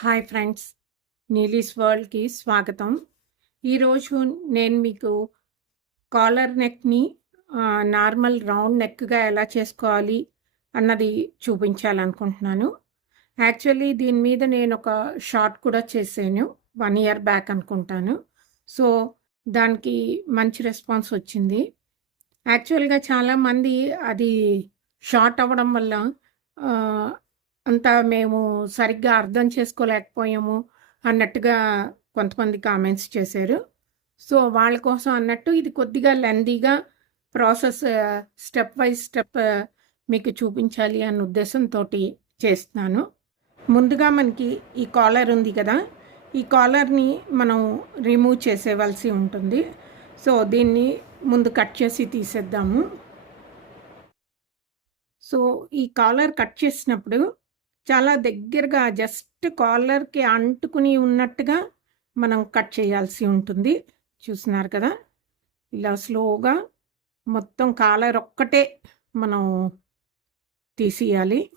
Hi friends నీలీస్ వరల్డ్కి స్వాగతం. ఈరోజు నేను మీకు కాలర్ నెక్ని నార్మల్ రౌండ్ నెక్గా ఎలా చేసుకోవాలి అన్నది చూపించాలనుకుంటున్నాను. యాక్చువల్లీ దీని మీద నేను ఒక షార్ట్ కూడా చేశాను వన్ ఇయర్ బ్యాక్ అనుకుంటాను. సో దానికి మంచి రెస్పాన్స్ వచ్చింది. యాక్చువల్గా చాలామంది అది షార్ట్ అవ్వడం వల్ల అంతా మేము సరిగ్గా అర్థం చేసుకోలేకపోయాము అన్నట్టుగా కొంతమంది కామెంట్స్ చేశారు. సో వాళ్ళ కోసం అన్నట్టు ఇది కొద్దిగా లెందీగా ప్రాసెస్ స్టెప్ బై స్టెప్ మీకు చూపించాలి అన్న ఉద్దేశంతో చేస్తున్నాను. ముందుగా మనకి ఈ కాలర్ ఉంది కదా ఈ కాలర్ని మనం రిమూవ్ చేసేవలసి ఉంటుంది. సో దీన్ని ముందు కట్ చేసి తీసేద్దాము. సో ఈ కాలర్ కట్ చేసినప్పుడు చాలా దగ్గరగా జస్ట్ కాలర్కి అంటుకుని ఉన్నట్టుగా మనం కట్ చేయాల్సి ఉంటుంది. చూస్తున్నారు కదా? ఇలా స్లోగా మొత్తం కాలర్ ఒక్కటే మనం తీసేయాలి.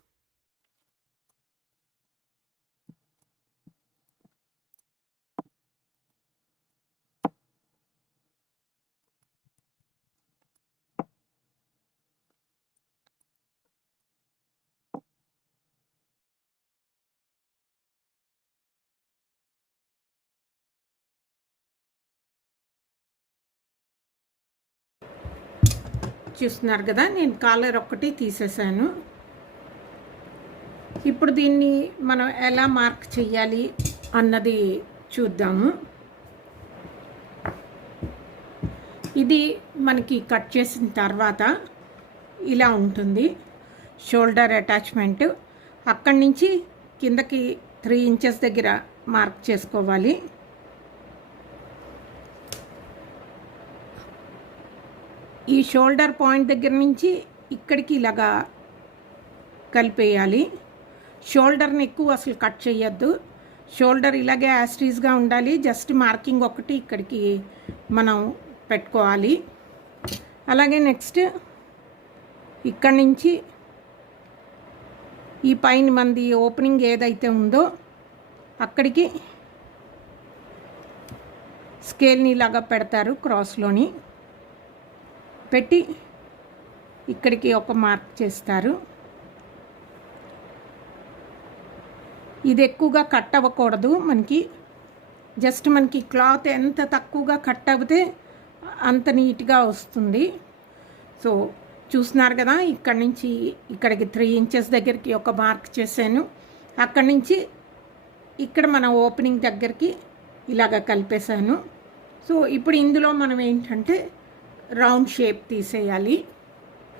చూస్తున్నారు కదా నేను కాలర్ ఒక్కటి తీసేసాను ఇప్పుడు దీన్ని మనం ఎలా మార్క్ చేయాలి అన్నది చూద్దాము. ఇది మనకి కట్ చేసిన తర్వాత ఇలా ఉంటుంది. షోల్డర్ అటాచ్మెంట్ అక్కడి నుంచి కిందకి త్రీ ఇంచెస్ దగ్గర మార్క్ చేసుకోవాలి. ఈ షోల్డర్ పాయింట్ దగ్గర నుంచి ఇక్కడికి ఇలాగా కలిపేయాలి. షోల్డర్ని ఎక్కువ అసలు కట్ చేయొద్దు. షోల్డర్ ఇలాగే యాస్ట్రీస్గా ఉండాలి. జస్ట్ మార్కింగ్ ఒకటి ఇక్కడికి మనం పెట్టుకోవాలి. అలాగే నెక్స్ట్ ఇక్కడి నుంచి ఈ పైన మంది ఓపెనింగ్ ఏదైతే ఉందో అక్కడికి స్కేల్ని ఇలాగా పెడతారు క్రాస్లోని. పెట్టి ఇక్కడికి ఒక మార్క్ చేస్తారు. ఇది ఎక్కువగా కట్ అవ్వకూడదు మనకి. జస్ట్ మనకి క్లాత్ ఎంత తక్కువగా కట్ అవుతే అంత నీట్గా వస్తుంది. సో చూస్తున్నారు కదా ఇక్కడ నుంచి ఇక్కడికి త్రీ ఇంచెస్ దగ్గరికి ఒక మార్క్ చేశాను. అక్కడి నుంచి ఇక్కడ మన ఓపెనింగ్ దగ్గరికి ఇలాగ కలిపేశాను. సో ఇప్పుడు ఇందులో మనం ఏంటంటే రౌండ్ షేప్ తీసేయాలి.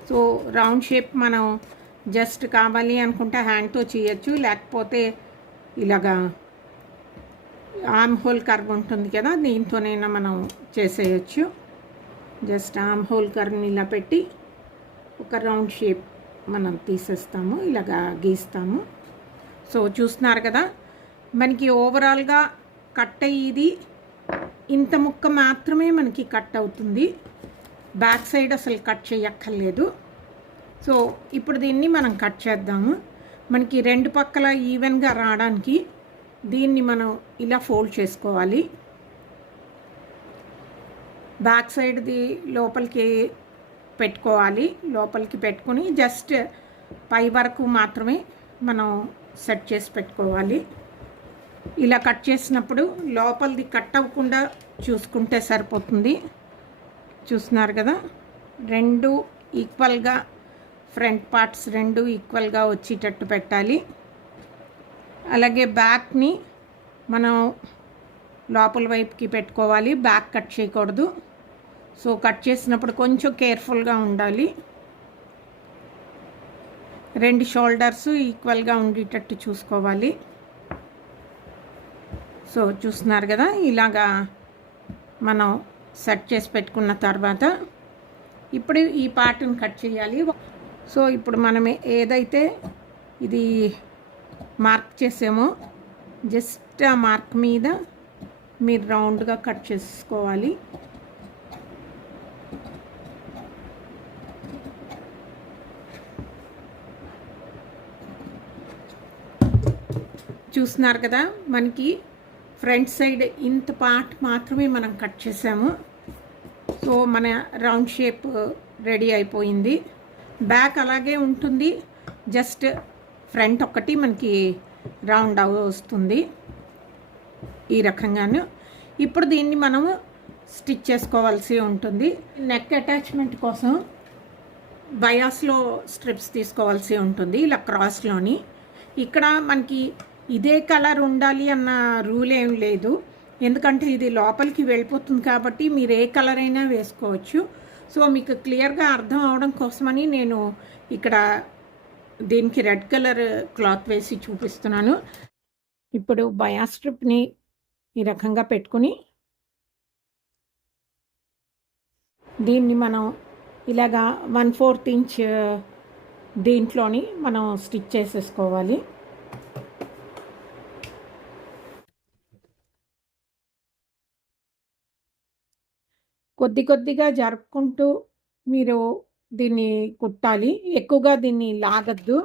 సో రౌండ్ షేప్ మనం జస్ట్ కావాలి అనుకుంటే హ్యాండ్తో చేయొచ్చు. లేకపోతే ఇలాగా ఆమ్ హోల్ కర్వ్ ఉంటుంది కదా దీంతోనైనా మనం చేసేయచ్చు. జస్ట్ ఆమ్ హోల్ కర్వ్ని ఇలా పెట్టి ఒక రౌండ్ షేప్ మనం తీసేస్తాము ఇలాగా గీస్తాము. సో చూస్తున్నారు కదా మనకి ఓవరాల్గా కట్ అయ్యేది ఇంత ముక్క మాత్రమే మనకి కట్ అవుతుంది. బ్యాక్ సైడ్ అసలు కట్ చేయక్కర్లేదు. సో ఇప్పుడు దీన్ని మనం కట్ చేద్దాము. మనకి రెండు పక్కల ఈవెన్గా రావడానికి దీన్ని మనం ఇలా ఫోల్డ్ చేసుకోవాలి. బ్యాక్ సైడ్ది లోపలికి పెట్టుకోవాలి. లోపలికి పెట్టుకొని జస్ట్ పై వరకు మాత్రమే మనం సెట్ చేసి పెట్టుకోవాలి. ఇలా కట్ చేసినప్పుడు లోపలిది కట్ అవ్వకుండా చూసుకుంటే సరిపోతుంది. చూస్తున్నారు కదా? రెండు ఈక్వల్గా ఫ్రంట్ పార్ట్స్ రెండు ఈక్వల్గా వచ్చేటట్టు పెట్టాలి. అలాగే బ్యాక్ని మనం లోపల వైపుకి పెట్టుకోవాలి. బ్యాక్ కట్ చేయకూడదు. సో కట్ చేసినప్పుడు కొంచెం కేర్ఫుల్గా ఉండాలి. రెండు షోల్డర్స్ ఈక్వల్గా ఉండేటట్టు చూసుకోవాలి. సో చూస్తున్నారు కదా? ఇలాగా మనం సెట్ చేసి పెట్టుకున్న తర్వాత ఇప్పుడు ఈ పార్ట్ని కట్ చేయాలి. సో ఇప్పుడు మనం ఏదైతే ఇది మార్క్ చేసామో జస్ట్ ఆ మార్క్ మీద మీరు రౌండ్గా కట్ చేసుకోవాలి. చూస్తున్నారు కదా మనకి ఫ్రంట్ సైడ్ ఇంత పార్ట్ మాత్రమే మనం కట్ చేసాము. సో మన రౌండ్ షేప్ రెడీ అయిపోయింది. బ్యాక్ అలాగే ఉంటుంది. జస్ట్ ఫ్రంట్ ఒక్కటి మనకి రౌండ్ వస్తుంది ఈ రకంగాను. ఇప్పుడు దీన్ని మనము స్టిచ్ చేసుకోవాల్సి ఉంటుంది. నెక్ అటాచ్మెంట్ కోసం బయాస్లో స్ట్రిప్స్ తీసుకోవాల్సి ఉంటుంది ఇలా క్రాస్లోని. ఇక్కడ మనకి ఇదే కలర్ ఉండాలి అన్న రూల్ ఏం లేదు. ఎందుకంటే ఇది లోపలికి వెళ్ళిపోతుంది కాబట్టి మీరు ఏ కలర్ అయినా వేసుకోవచ్చు. సో మీకు క్లియర్గా అర్థం అవడం కోసమని నేను ఇక్కడ దీనికి రెడ్ కలర్ క్లాత్ వేసి చూపిస్తున్నాను. ఇప్పుడు బయా స్ట్రిప్ని ఈ రకంగా పెట్టుకుని దీన్ని మనం ఇలాగా వన్ ఫోర్త్ ఇంచ్ దీంట్లోని మనం స్టిచ్ చేసేసుకోవాలి. కొద్ది కొద్దిగా జరుపుకుంటూ మీరు దీన్ని కుట్టాలి. ఎక్కువగా దీన్ని లాగద్దు.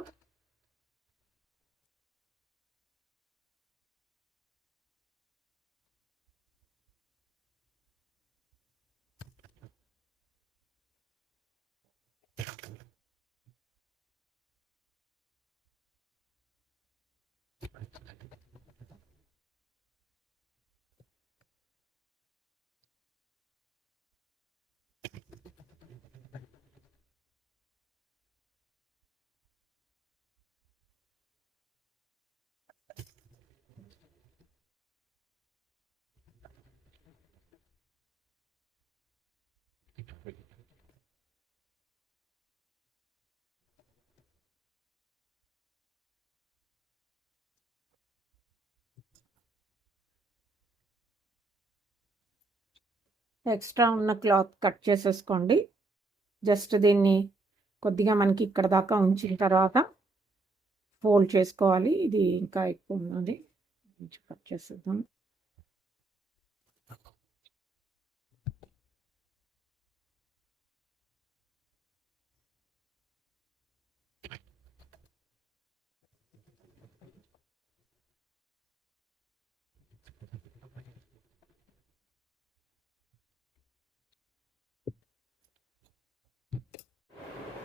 ఎక్స్ట్రా ఉన్న క్లాత్ కట్ చేసేసుకోండి. జస్ట్ దీన్ని కొద్దిగా మనకి ఇక్కడ దాకా ఉంచిన తర్వాత ఫోల్డ్ చేసుకోవాలి. ఇది ఇంకా ఎక్కువ ఉన్నది. కట్ చేసేద్దాం.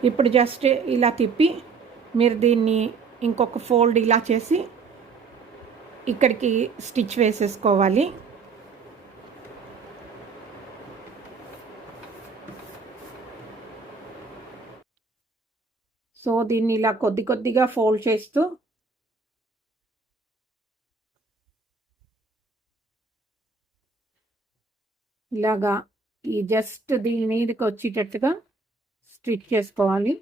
ఇప్పుడు జస్ట్ ఇలా తిప్పి మీరు దీన్ని ఇంకొక ఫోల్డ్ ఇలా చేసి ఇక్కడికి స్టిచ్ వేసేసుకోవాలి. సో దీన్ని ఇలా కొద్ది కొద్దిగా ఫోల్డ్ చేస్తూ ఇలాగా ఈ జస్ట్ దీని మీదకి వచ్చేటట్టుగా స్టిచ్ చేసుకోవాలి.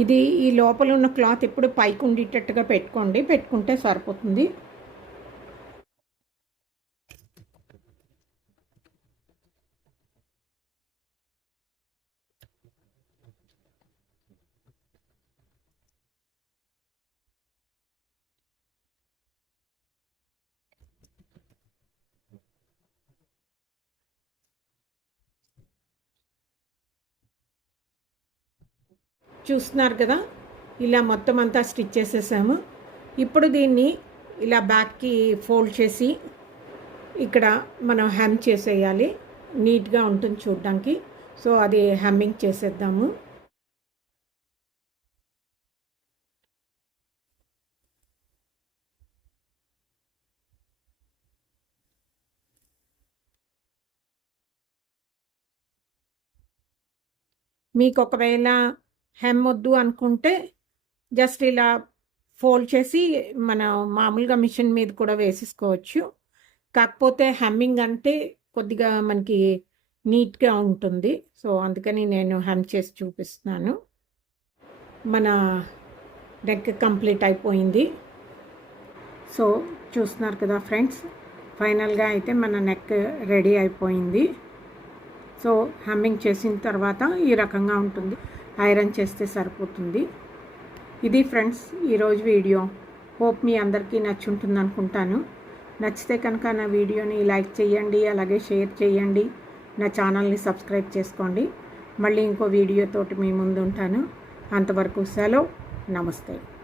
ఇది ఈ లోపల ఉన్న క్లాత్ ఎప్పుడు పైకి ఉండేటట్టుగా పెట్టుకోండి. పెట్టుకుంటే సరిపోతుంది. చూస్తున్నారు కదా? ఇలా మొత్తం అంతా స్టిచ్ చేసేసాము. ఇప్పుడు దీన్ని ఇలా బ్యాక్కి ఫోల్డ్ చేసి ఇక్కడ మనం హెమ్ చేసేయాలి. నీట్గా ఉంటుంది చూడడానికి. సో అది హెమ్మింగ్ చేసేద్దాము. మీకు ఒకవేళ హెమ్ వద్దు అనుకుంటే జస్ట్ ఇలా ఫోల్డ్ చేసి మన మామూలుగా మిషన్ మీద కూడా వేసేసుకోవచ్చు. కాకపోతే హెమ్మింగ్ అంటే కొద్దిగా మనకి నీట్గా ఉంటుంది. సో అందుకని నేను హెమ్ చేసి చూపిస్తున్నాను. మన నెక్ కంప్లీట్ అయిపోయింది. సో చూస్తున్నారు కదా ఫ్రెండ్స్ ఫైనల్గా అయితే మన నెక్ రెడీ అయిపోయింది. సో హెమ్మింగ్ చేసిన తర్వాత ఈ రకంగా ఉంటుంది. ఐరన్ చేస్తే సరిపోతుంది. ఇది ఫ్రెండ్స్ ఈరోజు వీడియో. హోప్ మీ అందరికీ నచ్చుంటుంది అనుకుంటాను. నచ్చితే కనుక నా వీడియోని లైక్ చేయండి అలాగే షేర్ చేయండి. నా ఛానల్ని సబ్స్క్రైబ్ చేసుకోండి. మళ్ళీ ఇంకో వీడియోతోటి మీ ముందు ఉంటాను అంతవరకు సెలవు. నమస్తే.